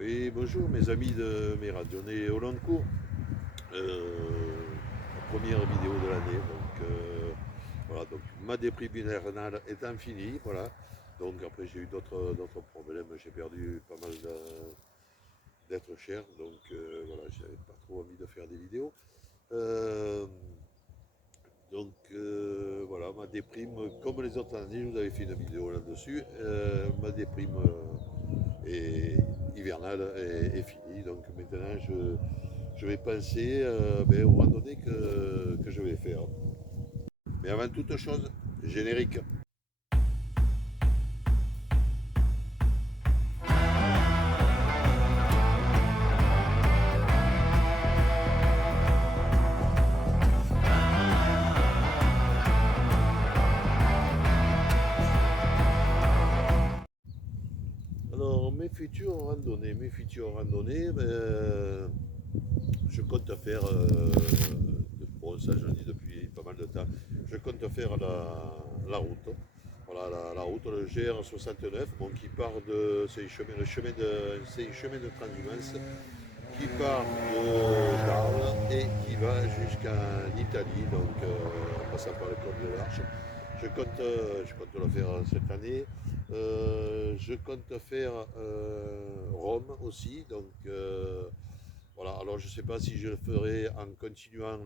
Oui, bonjour mes amis de mes radios. On est au long cours, la première vidéo de l'année. Voilà, donc ma déprime hivernale étant finie, voilà. Donc après j'ai eu d'autres problèmes, j'ai perdu pas mal d'êtres chers, donc voilà, j'avais pas trop envie de faire des vidéos. Euh, voilà, ma déprime, comme les autres années, je vous avais fait une vidéo là-dessus. Ma déprime est hivernale est finie. Donc maintenant, je vais penser aux randonnées que je vais faire. Mais avant toute chose, générique. Alors, mes futures randonnées, je compte faire, bon, ça je le dis depuis pas mal de temps, je compte faire la route. Voilà, la route, le GR69, bon, qui part de, c'est un chemin de transhumance qui part d'Arles et qui va jusqu'en Italie, donc en passant par le col de l'Arche. Je compte le faire cette année. Je compte faire Rome aussi, donc voilà. Alors je ne sais pas si je le ferai en continuant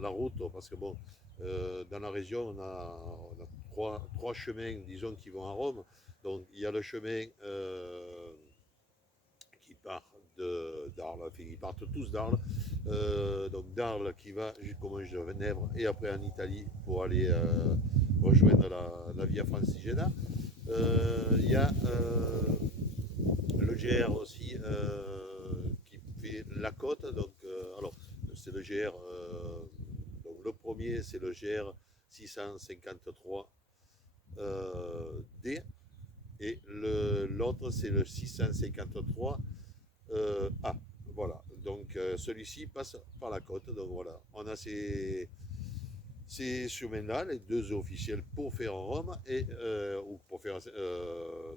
la route, parce que bon, dans la région, on a trois chemins, disons, qui vont à Rome. Donc il y a le chemin qui part d'Arles, enfin, ils partent tous d'Arles. Donc d'Arles qui va jusqu'au Mont Genèvre et après en Italie pour aller rejoindre la Via Francigena. Il y a le GR aussi qui fait la côte. Donc, alors, c'est le GR. Donc, le premier, c'est le GR 653 D. Et l'autre, c'est le 653 A. Voilà. Donc, celui-ci passe par la côte. Donc, voilà. On a ces chemins-là, les deux officiels pour faire Rome ou pour faire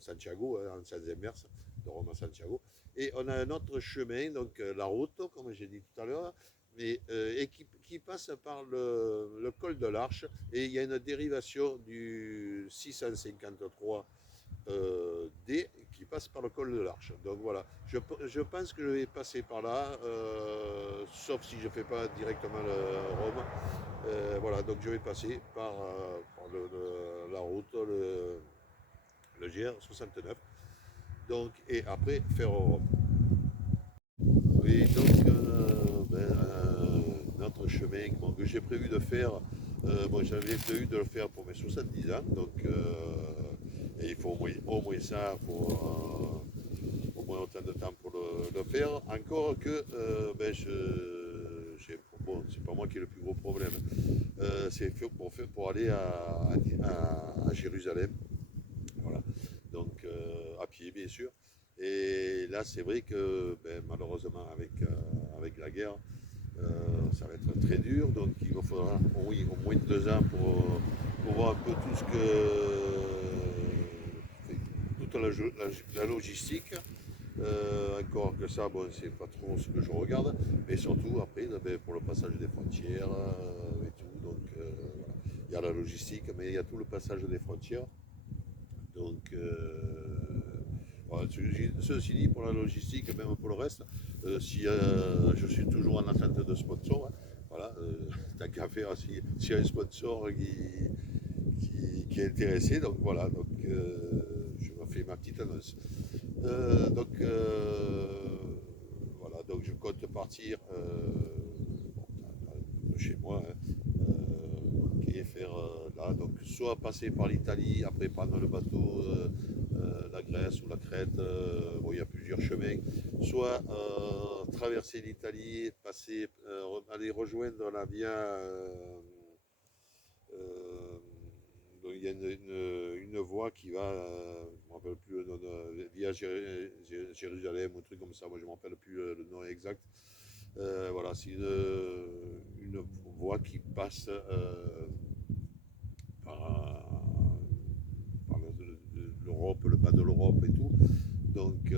Santiago, en Sans-Immers, de Rome à Santiago. Et on a un autre chemin, donc la route, comme j'ai dit tout à l'heure, et qui passe par le col de l'Arche. Et il y a une dérivation du 653 D qui passe par le col de l'Arche. Donc voilà, je pense que je vais passer par là, sauf si je ne fais pas directement Rome. Voilà, donc je vais passer par la route, le GR 69. Donc, et après faire Rome. Et donc, notre chemin bon, que j'ai prévu de faire, j'avais prévu de le faire pour mes 70 ans, donc et il faut au moins ça pour au moins autant de temps pour le faire. Encore que bon, c'est pas moi qui ai le plus gros problème. C'est pour aller à Jérusalem. Voilà. Donc à pied bien sûr. Et là c'est vrai que malheureusement avec la guerre, ça va être très dur. Donc il me faudra oui, au moins 2 ans pour voir un peu tout ce toute la logistique. Encore que ça, bon, c'est pas trop ce que je regarde, mais surtout après, pour le passage des frontières et tout. Donc voilà. Il y a la logistique, mais il y a tout le passage des frontières. Donc voilà, ceci dit, pour la logistique, même pour le reste, si je suis toujours en attente de sponsors, hein, voilà, tant qu'à faire, s'il y a un sponsor qui est intéressé, donc voilà, donc je me fais ma petite annonce. Voilà, donc je compte partir de chez moi, hein, et faire là, donc soit passer par l'Italie, après prendre le bateau, la Grèce ou la Crète, bon, il y a plusieurs chemins, soit traverser l'Italie, aller rejoindre la via. Euh, donc il y a une voie qui va, je ne me rappelle plus le nom, via Jérusalem ou un truc comme ça, moi je ne me rappelle plus le nom exact. Voilà, c'est une voie qui passe par l'Europe, le bas de l'Europe et tout. Donc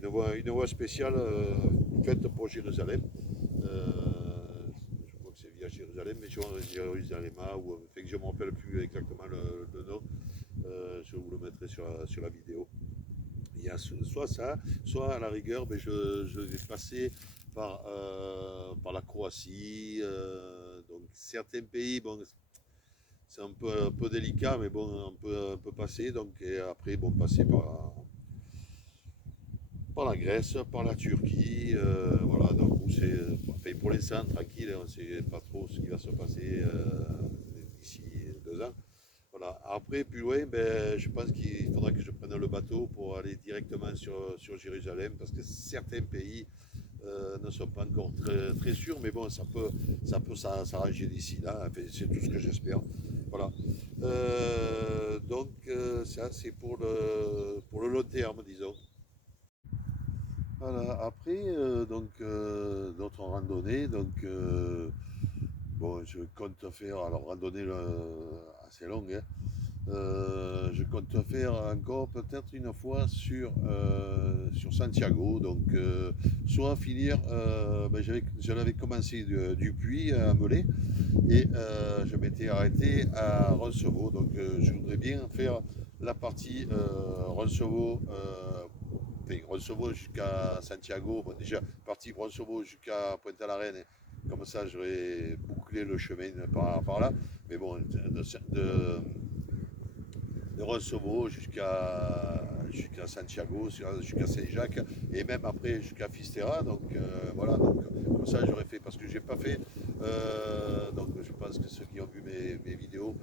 c'est une voie spéciale faite pour Jérusalem. Je crois que c'est via Jérusalem, mais Jérusalem, ou fait que je ne me rappelle plus exactement le nom. Je vous le mettrai sur la vidéo. Il y a soit ça, soit à la rigueur, ben je vais passer par la Croatie. Donc certains pays, bon, c'est un peu délicat, mais bon, on peut passer. Donc, et après, bon, passer par la Grèce, par la Turquie. Voilà, donc c'est, enfin, pour l'instant, tranquille, on ne sait pas trop ce qui va se passer d'ici 2 ans. Voilà. Après, plus loin, ben, je pense qu'il faudra que je prenne le bateau pour aller directement sur Jérusalem, parce que certains pays ne sont pas encore très sûrs, mais bon, ça peut s'arranger d'ici là. Enfin, c'est tout ce que j'espère. Voilà. Donc, ça, c'est pour le long terme, disons. Voilà. Après, d'autres randonnées. Bon, je compte faire, alors randonnée assez longue, hein. Je compte faire encore peut-être une fois sur Santiago. Donc, soit finir, ben, j'en avais commencé du Puy à Melay et je m'étais arrêté à Roncevaux. Donc, je voudrais bien faire la partie Roncevaux, enfin, Roncevaux jusqu'à Santiago. Bon, déjà, partie Roncevaux jusqu'à Pointe-à-la-Reine. Comme ça, j'aurais bouclé le chemin par là. Mais bon, de Roncevaux jusqu'à Santiago, jusqu'à Saint-Jacques, et même après jusqu'à Fisterra. Donc voilà, donc, comme ça j'aurais fait, parce que j'ai pas fait, donc je pense que ceux qui ont vu mes vidéos,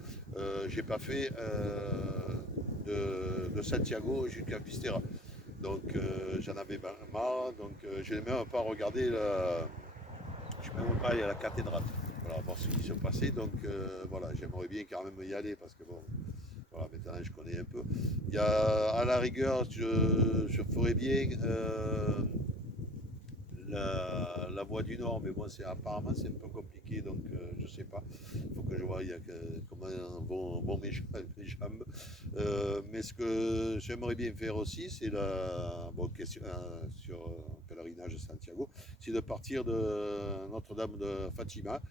j'ai pas fait de Santiago jusqu'à Fisterra. Donc j'en avais marre, donc je n'ai même pas regardé, je ne suis même pas allé à la cathédrale. Voilà, voir ce qui se passait. Donc voilà, j'aimerais bien quand même y aller, parce que bon, voilà, maintenant je connais un peu. Il y a, à la rigueur, je ferais bien la voie du Nord, mais bon, apparemment c'est un peu compliqué, donc je sais pas. Il faut que je vois comment vont mes jambes. Mais ce que j'aimerais bien faire aussi, c'est la bon, question sur pèlerinage de Santiago, c'est de partir de Notre-Dame de Fatima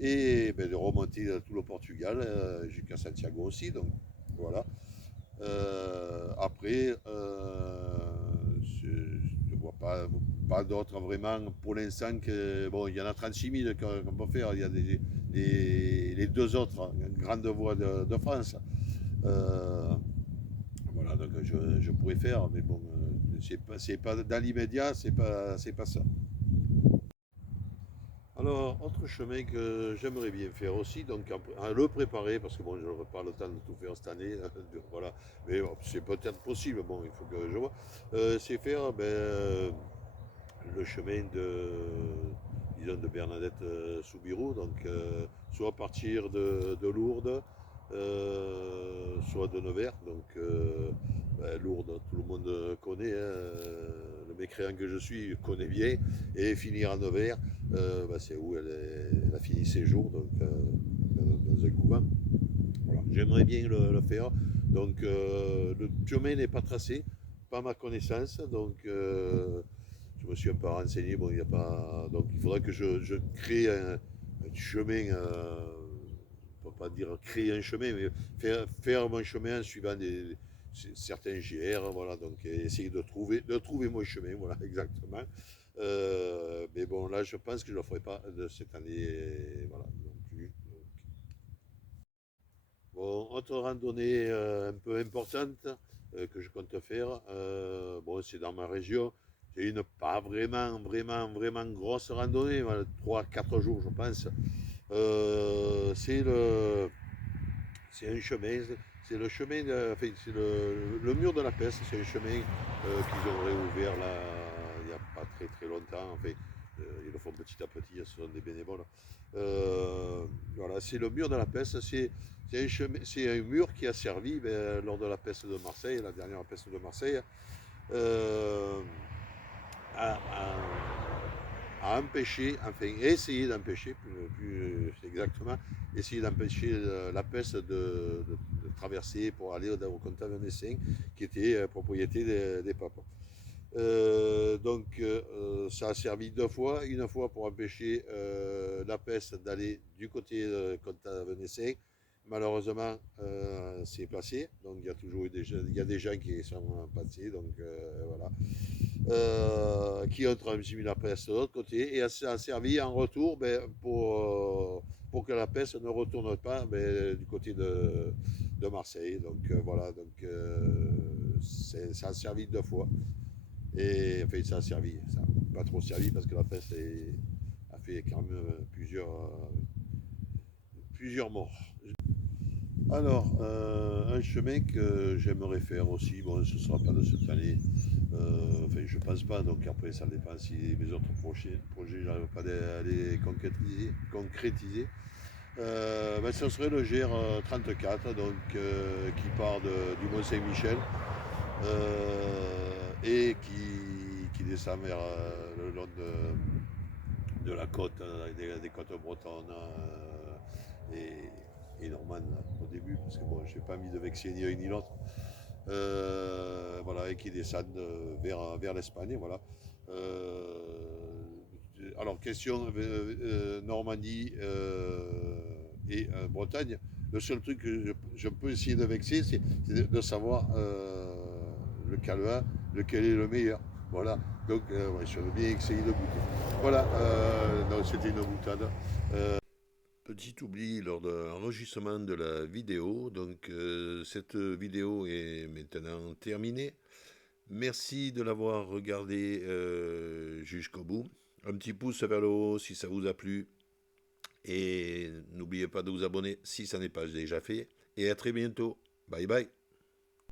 et ben, de remonter tout le Portugal jusqu'à Santiago aussi. Donc voilà. Après, je ne vois pas d'autres vraiment pour l'instant. Bon, il y en a 36 000 qu'on peut faire. Il y a les deux autres grandes voies de France. Euh, voilà, donc je pourrais faire, mais bon, c'est pas dans l'immédiat, c'est pas ça. Alors, autre chemin que j'aimerais bien faire aussi, donc à le préparer, parce que bon, je n'aurai pas le temps de tout faire cette année, voilà, mais bon, c'est peut-être possible, bon, il faut que je vois, c'est faire ben, le chemin disons, de Bernadette Soubirous, donc soit à partir de Lourdes, soit de Nevers, donc ben, Lourdes, tout le monde connaît, hein, le mécréant que je suis connaît bien, et finir à Nevers, ben, c'est où elle a fini ses jours, donc dans un couvent. Voilà. J'aimerais bien le faire. Donc le chemin n'est pas tracé, pas à ma connaissance, donc je me suis un peu renseigné. Bon, il y a pas, donc il faudrait que je crée un chemin. On ne peut pas dire créer un chemin, mais faire mon chemin en suivant certains GR, voilà, donc essayer de trouver mon chemin, voilà, exactement. Mais bon, là, je pense que je ne le ferai pas de cette année, voilà, non plus. Bon, autre randonnée un peu importante que je compte faire, bon, c'est dans ma région. C'est une pas vraiment grosse randonnée, 3-4 jours, je pense. C'est c'est un chemin, c'est le chemin, enfin, c'est le mur de la peste, c'est un chemin qu'ils ont réouvert là, il n'y a pas très longtemps. Enfin, ils le font petit à petit, ce sont des bénévoles. Voilà, c'est le mur de la peste, c'est un mur qui a servi ben, lors de la peste de Marseille, la dernière peste de Marseille, euh, à, à- à empêcher, enfin essayer d'empêcher, plus exactement, essayer d'empêcher la peste de traverser pour aller au Contavenessin, qui était propriété des papes. Ça a servi deux fois. Une fois pour empêcher la peste d'aller du côté Contavenessin. Malheureusement, c'est passé. Donc il y a toujours eu il y a des gens qui sont passés. Donc voilà. Qui ont transmis la peste de l'autre côté. Et ça a servi en retour pour que la peste ne retourne pas du côté de Marseille. Donc voilà. Ça a servi deux fois. Et enfin, ça a servi, ça n'a pas trop servi parce que a fait quand même plusieurs morts. Alors, un chemin que j'aimerais faire aussi, bon, ce ne sera pas de cette année, enfin, je pense pas, donc après, ça dépend si mes autres projets j'arrive pas à les concrétiser. Ce serait le GR34, qui part du Mont-Saint-Michel et qui descend vers le long de la côte, des côtes bretonnes et normandes au début, parce que bon, je n'ai pas mis de vexer ni l'un ni l'autre. Voilà, et qui descendent vers l'Espagne. Voilà. Alors, question Normandie et Bretagne. Le seul truc que je peux essayer de vexer, c'est de savoir le calvin, lequel est le meilleur. Voilà. Donc, ouais, je veux bien essayer de goûter. Voilà. Non, c'était une boutade. Petit oubli lors de l'enregistrement de la vidéo. Donc, cette vidéo est maintenant terminée. Merci de l'avoir regardé jusqu'au bout. Un petit pouce vers le haut si ça vous a plu. Et n'oubliez pas de vous abonner si ça n'est pas déjà fait. Et à très bientôt. Bye bye.